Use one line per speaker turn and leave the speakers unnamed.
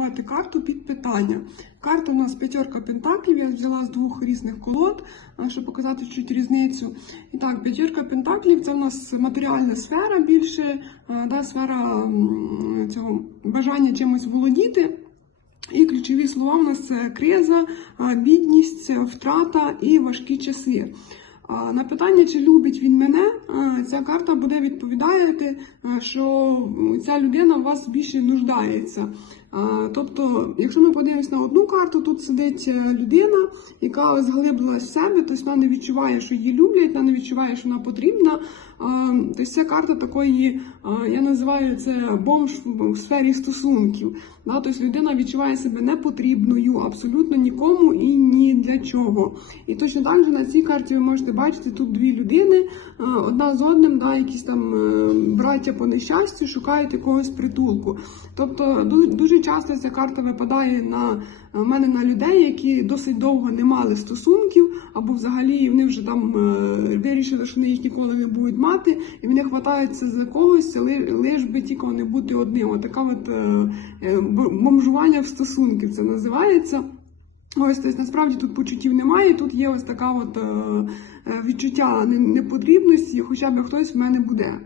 підготувати карту під питання. Карта у нас п'ятерка пентаклів, я взяла з двох різних колод, щоб показати чуть різницю. І так, п'ятерка пентаклів це у нас матеріальна сфера більше, да, сфера цього бажання чимось володіти. І ключові слова у нас це криза, бідність, втрата і важкі часи. На питання, чи любить він мене, ця карта буде відповідати, що ця людина в вас більше нуждається. Тобто, якщо ми подивимось на одну карту, тут сидить е, людина, яка зглиблилась в себе, тобто вона не відчуває, що її люблять, вона не відчуває, що вона потрібна. Тобто це карта такої, я називаю це бомж в сфері стосунків. Тобто людина відчуває себе непотрібною абсолютно нікому і ні для чого. І точно так же на цій карті ви можете бачити тут дві людини, одна з одним, якісь там е, браття по нещастю шукають якогось притулку. Тобто ду- часто ця карта випадає на е, мене на людей, які досить довго не мали стосунків, або взагалі вони вже там е, вирішили, що вони їх ніколи не будуть мати, і вони хватаються за когось, лиш би тільки не бути одним. Отака от е, е, бомжування в стосунків це називається. Ось, тобто, насправді тут почуттів немає, тут є ось така от відчуття непотрібності, хоча б хтось в мене буде.